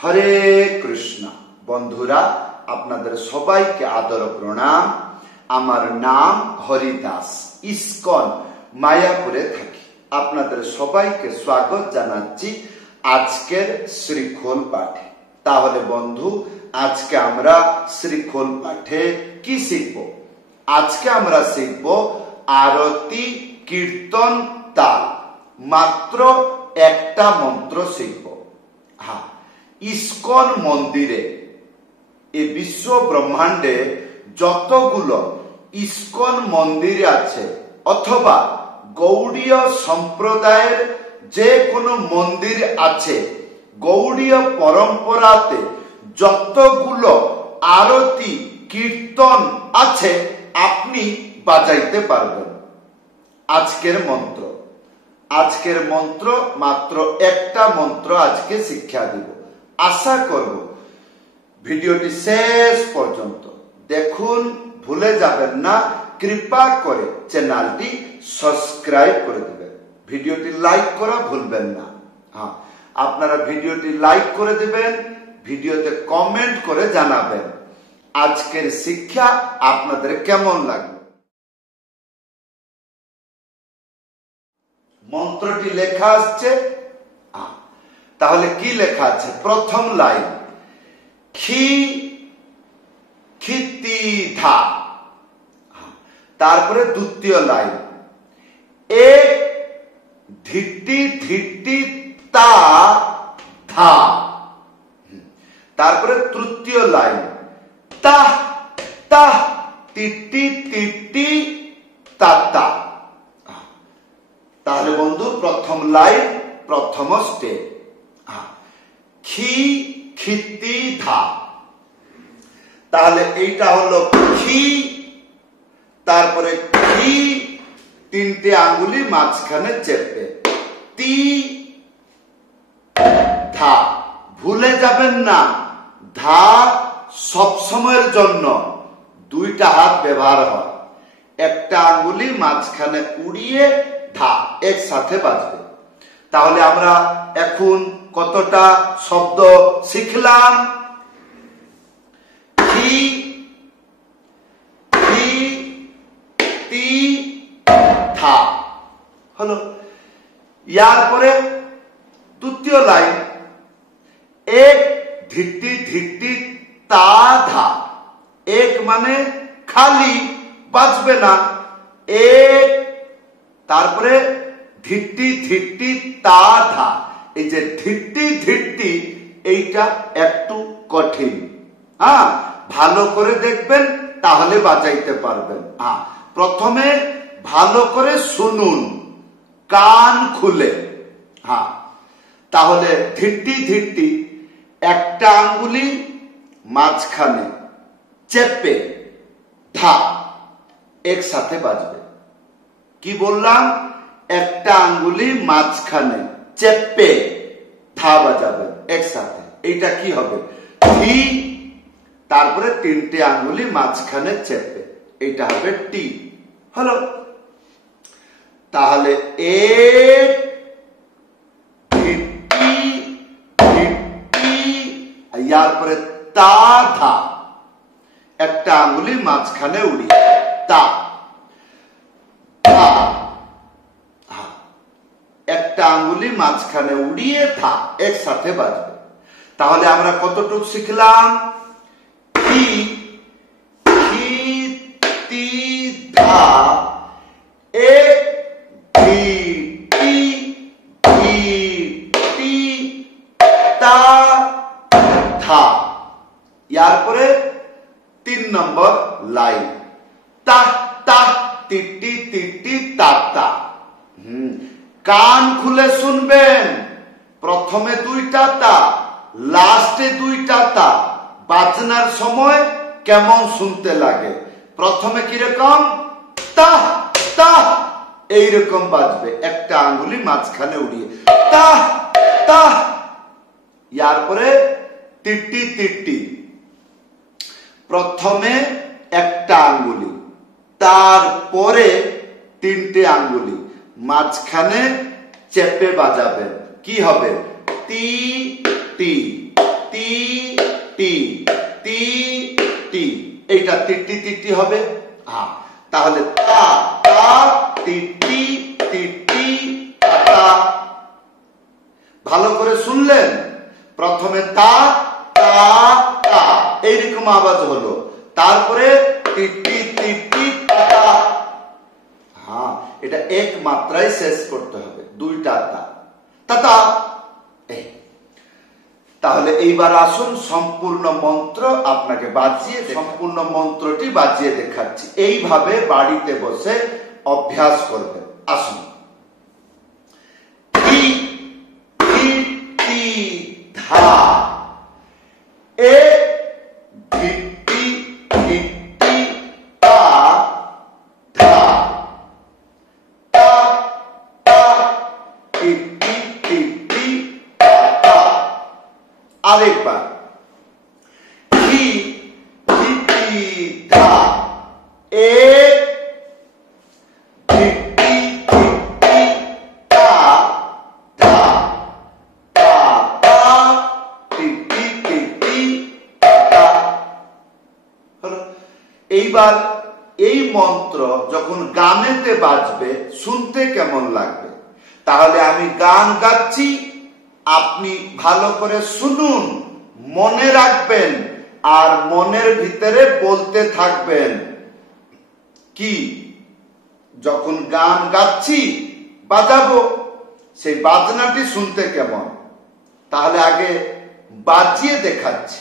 হরে কৃষ্ণ। বন্ধুরা, আপনাদের সবাইকে আদর প্রণাম। আমার নাম হরিদাস, ইস্কন মায়াপুরে থাকি। আপনাদের সবাইকে স্বাগত জানাচ্ছি আজকের শ্রীখোল পাঠে। তাহলে বন্ধু, আজকে আমরা শ্রীখোল পাঠে কি শিখব? আজকে আমরা শিখব আরতি, কীর্তন, তাল। মাত্র একটা মন্ত্র শিখব। হ্যাঁ, ইস্কন মন্দিরে, এই বিশ্ব ব্রহ্মাণ্ডে যতগুলো ইস্কন মন্দির আছে অথবা গৌড়ীয় সম্প্রদায়ের যে কোনো মন্দির আছে, গৌড়ীয় পরম্পরাতে যতগুলো আরতি, কীর্তন আছে, আপনি বাজাইতে পারবেন। আজকের মন্ত্র মাত্র একটা মন্ত্র আজকে শিক্ষা দিব। আশা করব ভিডিওটি শেষ পর্যন্ত দেখুন, ভুলে যাবেন না। কৃপা করে চ্যানেলটি সাবস্ক্রাইব করে দিবেন, ভিডিওটি লাইক করা ভুলবেন না। হ্যাঁ, আপনারা ভিডিওটি লাইক করে দিবেন, ভিডিওতে কমেন্ট করে জানাবেন আজকের শিক্ষা আপনাদের কেমন লাগবে। মন্ত্রটি লেখা আসছে, তাহলে কি লেখা আছে? প্রথম লাইন খিতি ধা, তারপরে দ্বিতীয় লাইন এক ধিটি ধিটি তা ধা, তারপরে তৃতীয় লাইন তাহ তাহ তিটি তিটি তাতা। তাহলে বন্ধু, প্রথম লাইন, প্রথম স্টেপ খিতি ধা। তাহলে এইটা হলো খি, তারপরে খি, তিনটে আঙ্গুলি মাঝখানে চেপে তি ধা। ভুলে যাবেন না, ধা সব সময়ের জন্য দুইটা হাত ব্যবহার হয়। একটা আঙ্গুলি মাঝখানে উড়িয়ে ধা একসাথে বাজবে। তাহলে আমরা এখন কতটা শব্দ শিখলাম? খি তি ধা হলো। ইয়ার পরে তৃতীয় লাইন এক ধিটি ধিটি তা ধা। এক মানে খালি, বাজবে না। এক, তারপরে ধিটি ধিটি তা ধা। এই যে ধিটি ধিটি, এইটা একটু কঠিন। হ্যাঁ, ভালো করে দেখবেন, তাহলে বাজাইতে পারবেন। হ্যাঁ, প্রথমে ভালো করে শুনুন, কান খুলে। হ্যাঁ, তাহলে ধিটি ধিটি, একটা আঙ্গুলি মাঝখানে চেপে ধা একসাথে বাজবে। কি বললাম? একটা আঙ্গুলি মাঝখানে চেপে ধা বাজাবেন একসাথে। এইটা কি হবে? ধি, তারপরে তিনটে আঙ্গুলি মাঝখানে চেপে, এইটা হবে টি। হলো। তাহলে এক ধিটি ধিটি, ইয়ার পরে তা ধা, একটা আঙ্গুলি মাঝখানে উড়িয়ে তা ধা, একটা আঙ্গুলি মাঝখানে উড়িয়ে ধা একসাথে বাজবে। তাহলে আমরা কতটুকু শিখলাম? খিতি ধা এক ধিটি ধিটি তা ধা। ইয়ার পরে 3 নম্বর লাইন তাহ তাহ তিটি তিটি তাতা। কান খুলে শুনবেন, প্রথমে দুইটা তা, লাস্টে দুইটা তা। বাজনার সময় কেমন শুনতে লাগে? প্রথমে কিরকম তাহ তাহ এইরকম বাজবে, একটা আঙ্গুলি মাঝখানে উড়িয়ে তাহ তাহ। ইয়ার পরে তিটি তিটি, প্রথমে একটা আঙ্গুলি, তারপরে তিনটে আঙ্গুলি মাঝখানে চেপে বাজাবেন। কি হবে? তি তি তি টি টি টি, এইটা তিটি তিটি হবে। তাহলে তা তা তিটি তিটি তা। ভালো করে শুনলেন? প্রথমে তা তা তা এইরকম আওয়াজ হলো, তারপরে তিটি তিটি তা। এটা এক মাত্রায় শেষ করতে হবে, দুইটা তা তা। তাহলে এইবার আসুন সম্পূর্ণ মন্ত্র আপনাকে বাজিয়ে, সম্পূর্ণ মন্ত্রটি বাজিয়ে দেখাচ্ছি। এইভাবে বাড়িতে বসে অভ্যাস করবেন। আসুন। টি টি টি ধা, এ টি টি টি টি তা ধা, তা তা টি টি টি টি তা। আরেকবার টি টি টি ধা, এ টি টি টি টি তা ধা, তা তা টি টি টি টি তা। হলো। এইবার এই মন্ত্র যখন গানেতে বাজবে শুনতে কেমন লাগবে? তাহলে আমি গান গাচ্ছি, আপনি ভালো করে শুনুন, মনে রাখবেন, আর মনের ভিতরে বলতে থাকবেন। কি? যখন গান গাচ্ছি বাজাবো, সেই বাজনাটি শুনতে কেমন? তাহলে আগে বাজিয়ে দেখাচ্ছি।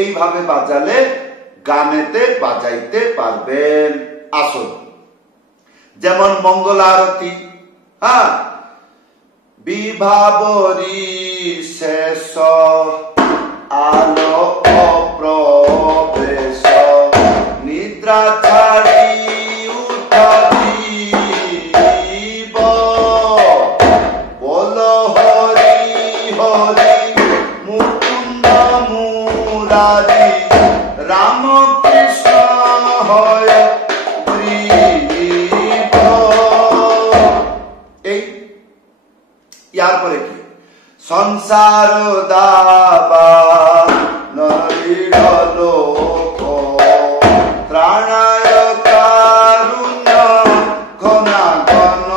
এইভাবে বাজালে গানেতে বাজাইতে পারবেন। আসুন, যেমন মঙ্গল আরতি। বিভাবরী শেষ আলো প্রবেশ, নিদ্রা ছাড়ি উঠিব, বল হরি হরি মুকুন্দ মুরারি, রাম কৃষ্ণ হয় গ্রীব। এই ইয়ার পরে কি? সংসার দাবা নরিল লোক, ত্রাণায় কারুণ্য ঘনা ঘন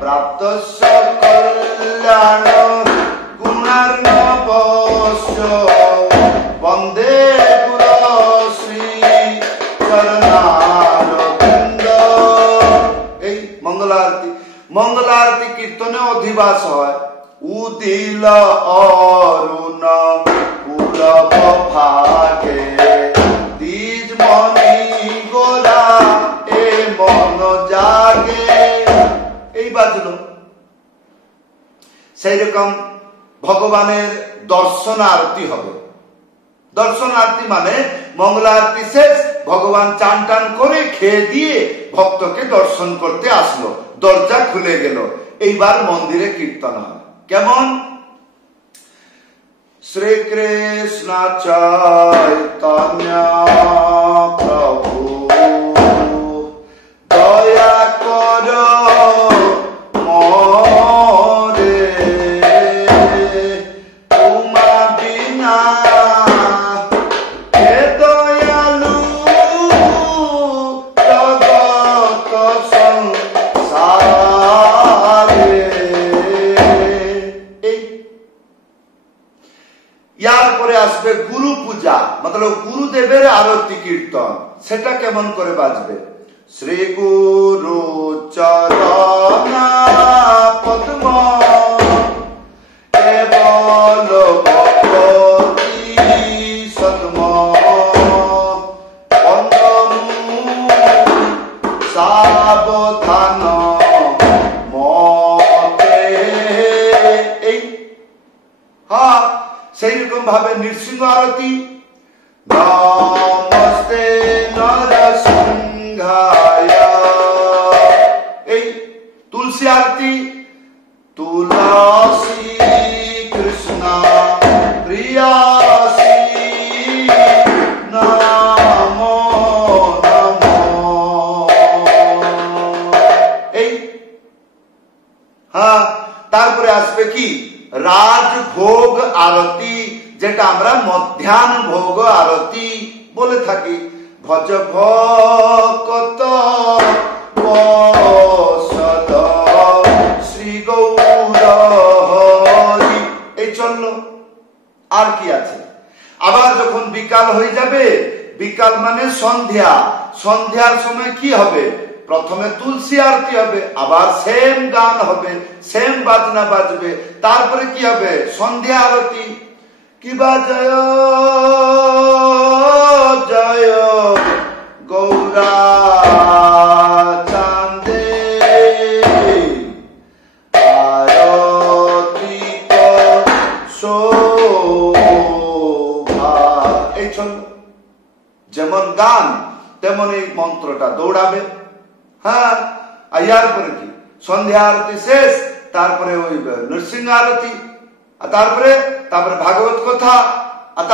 প্রাপ্ত কল্যাণ গুণার্ণবস্য, বন্দে গুরু শ্রী চরণারবিন্দ। এই মঙ্গল আরতি। মঙ্গল আরতি কীর্তনে অধিবাস হয়। উদিল অরুণ পূরব ভাগে, দ্বিজ মণি গোরা এ মন জাগে। এই বাজলো। সেই রকম ভগবানের দর্শন আরতি হবে। দর্শন আরতি মানে মঙ্গল আরতি শেষ, ভগবান চান টান করে খেয়ে দিয়ে ভক্তকে দর্শন করতে আসলো, দরজা খুলে গেল। এইবার মন্দিরে কীর্তন হয়। কেমন? শ্রীকৃষ্ণ চৈতন্য প্রভু দয়া কর মোরে, তোমা বিনা হে দয়ালু জগত সংসারে। ইয়ার পরে আসবে গুরু পূজা, মতলব গুরুদেবের আরতি কীর্তন। সেটা কেমন করে বাজবে? শ্রী গুরু চরণ পদ্ম কেবল ভক্তি সদ্ম, সাবধান মতে। এই সেই রকম ভাবে নৃসিংহ আরতি। নমস্তে নরসিংহায়। এই তুলসী আরতি। তুলসী কৃষ্ণ আসবে কি রাজভোগ আরতি, যেটা আমরা মধ্যাহ্ন ভোগ আরতি বলে থাকি। ভজ ভকত বসল শ্রী গৌর হরি, এই চললো। আর কি আছে? আবার যখন বিকাল হয়ে যাবে, বিকাল মানে সন্ধ্যা, সন্ধ্যার সময় কি হবে? প্রথমে তুলসী আরতি হবে, আবার সেম গান হবে, সেম বাজনা বাজবে, তারপরে কি হবে? সন্ধ্যা আরতি। কিবা জয় জয় গৌরা চাঁদে আরতি শোভা, এই চলল। যেমন গান তেমন এই মন্ত্রটা দৌড়াবে। হ্যাঁ, আর পরে কি? সন্ধ্যা আরতি শেষ, তারপরে ওই নৃসিংহ আরতি, আর তারপরে ভাগবত কথা, আর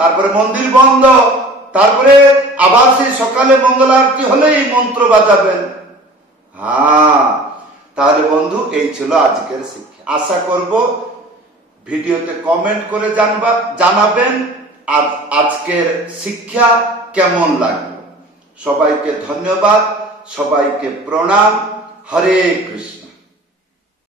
তারপরে মন্দির বন্ধ, তারপরে আবার সেই সকালে মঙ্গল আরতি হলেই মন্ত্র বাজাবেন। হ্যাঁ, তাহলে বন্ধু এই ছিল আজকের শিক্ষা। আশা করব ভিডিওতে কমেন্ট করে জানাবেন আজকের শিক্ষা কেমন লাগলো। সবাইকে ধন্যবাদ, সবাইকে প্রণাম। হরে কৃষ্ণ।